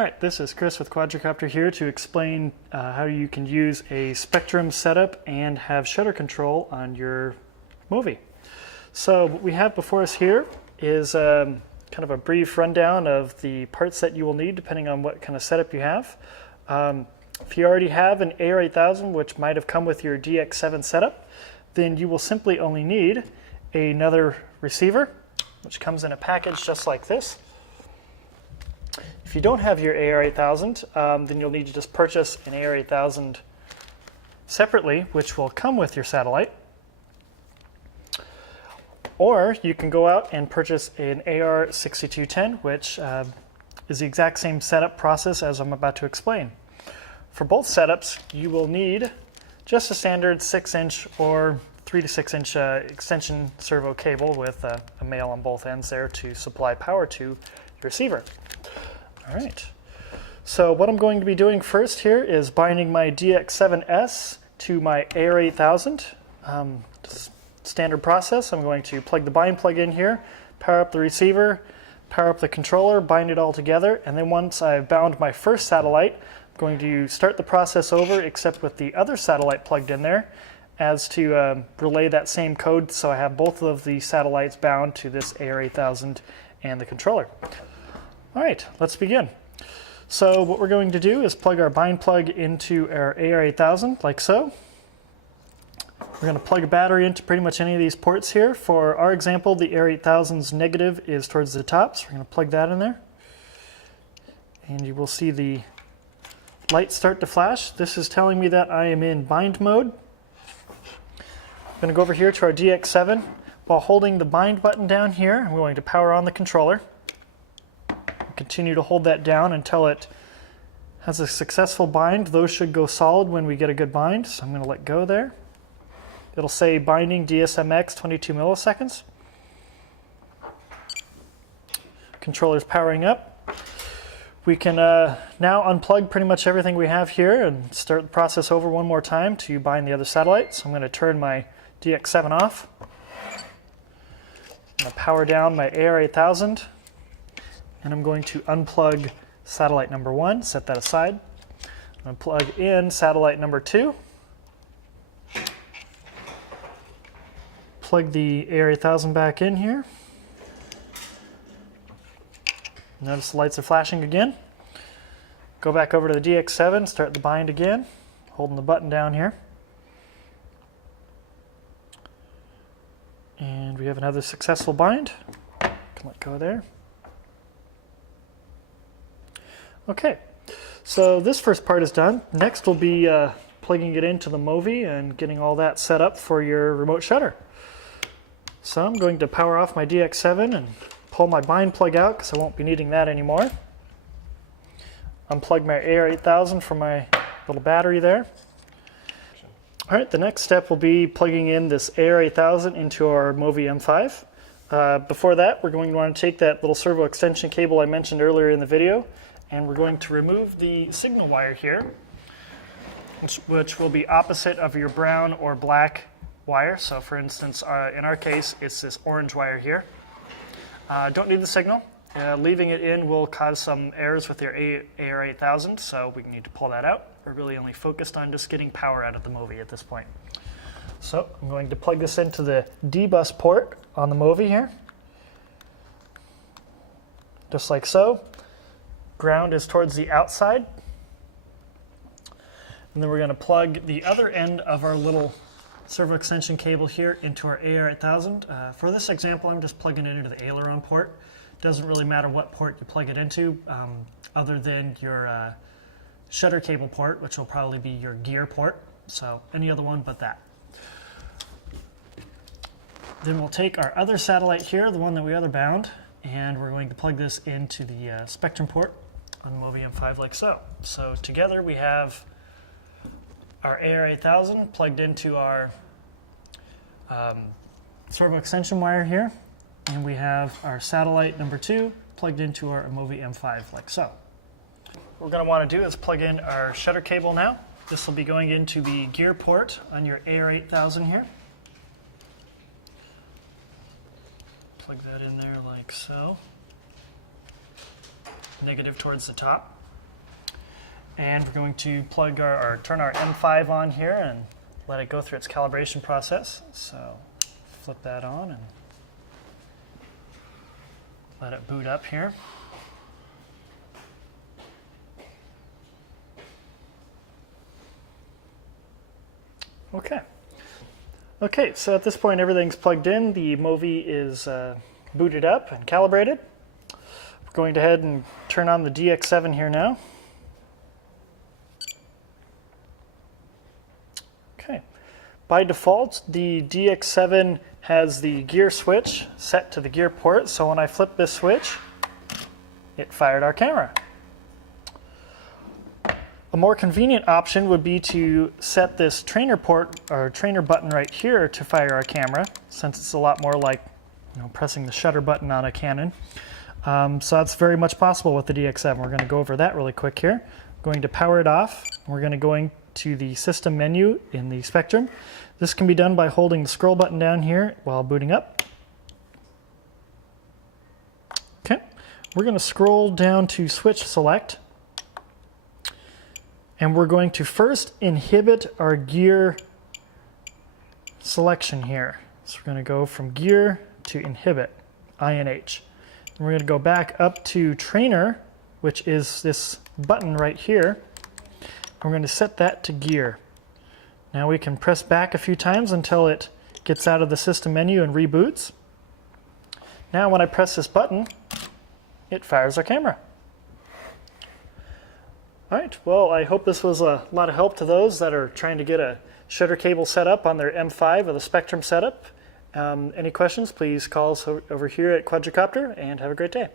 Alright, this is Chris with Quadrocopter here to explain how you can use a Spektrum setup and have shutter control on your MoVI. So what we have before us here is kind of a brief rundown of the parts that you will need depending on what kind of setup you have. If you already have an AR8000, which might have come with your Dx7 setup, then you will simply only need another receiver, which comes in a package just like this. If you don't have your AR8000, then you'll need to just purchase an AR8000 separately, which will come with your satellite. Or you can go out and purchase an AR6210, which is the exact same setup process as I'm about to explain. For both setups, you will need just a standard 6-inch or 3 to 6-inch extension servo cable with a male on both ends there to supply power to your receiver. All right, so what I'm going to be doing first here is binding my Dx7s to my AR8000. Standard process. I'm going to plug the bind plug in here, power up the receiver, power up the controller, bind it all together, and then once I've bound my first satellite, I'm going to start the process over except with the other satellite plugged in there as to relay that same code so I have both of the satellites bound to this AR8000 and the controller. All right, let's begin. So what we're going to do is plug our bind plug into our AR8000 like so. We're going to plug a battery into pretty much any of these ports here. For our example, the AR8000's negative is towards the top, so we're going to plug that in there. And you will see the light start to flash. This is telling me that I am in bind mode. I'm going to go over here to our DX7. While holding the bind button down here, I'm going to power on the controller. Continue to hold that down until it has a successful bind. Those should go solid when we get a good bind, so I'm going to let go there. It'll say binding DSMX 22 milliseconds. Controller's powering up. We can now unplug pretty much everything we have here and start the process over one more time to bind the other satellite. So I'm going to turn my DX7 off. I'm going to power down my AR8000. And I'm going to unplug satellite number 1, set that aside. I'm going to plug in satellite number 2. Plug the AR8000 back in here. Notice the lights are flashing again. Go back over to the DX7, start the bind again, holding the button down here. And we have another successful bind. Can let go there. Okay, so this first part is done. Next we'll be plugging it into the MoVI and getting all that set up for your remote shutter. So I'm going to power off my Dx7 and pull my bind plug out because I won't be needing that anymore. Unplug my AR8000 from my little battery there. All right, the next step will be plugging in this AR8000 into our MoVI M5. Before that, we're going to want to take that little servo extension cable I mentioned earlier in the video, and we're going to remove the signal wire here, which will be opposite of your brown or black wire. So for instance, in our case, it's this orange wire here. Don't need the signal. Leaving it in will cause some errors with your AR8000, so we need to pull that out. We're really only focused on just getting power out of the MoVI at this point. So I'm going to plug this into the D-bus port on the MoVI here. Just like so. Ground is towards the outside. And then we're going to plug the other end of our little servo extension cable here into our AR8000. For this example, I'm just plugging it into the aileron port. Doesn't really matter what port you plug it into, other than your shutter cable port, which will probably be your gear port. So any other one but that. Then we'll take our other satellite here, the one that we other bound, and we're going to plug this into the Spektrum port on MoVI M5 like so. So together we have our AR8000 plugged into our servo extension wire here, and we have our satellite number 2 plugged into our MoVI M5 like so. What we're going to want to do is plug in our shutter cable now. This will be going into the gear port on your AR8000 here. Plug that in there like so. Negative towards the top. And we're going to plug or turn our M5 on here and let it go through its calibration process. So flip that on and let it boot up here. Okay. Okay, so at this point everything's plugged in. The MoVI is booted up and calibrated. We're going to head and turn on the DX7 here now. Okay. By default, the DX7 has the gear switch set to the gear port, so when I flip this switch, it fired our camera. A more convenient option would be to set this trainer port or trainer button right here to fire our camera, since it's a lot more like pressing the shutter button on a Canon. So that's very much possible with the DX7. We're going to go over that really quick here. I'm going to power it off. We're going to go to the system menu in the Spektrum. This can be done by holding the scroll button down here while booting up. Okay, we're going to scroll down to switch select. And we're going to first inhibit our gear selection here. So we're going to go from gear to inhibit, INH. And we're going to go back up to trainer, which is this button right here. And we're going to set that to gear. Now we can press back a few times until it gets out of the system menu and reboots. Now when I press this button, it fires our camera. All right, well, I hope this was a lot of help to those that are trying to get a shutter cable set up on their M5 or the Spektrum setup. Any questions, please call us over here at Quadrocopter, and have a great day.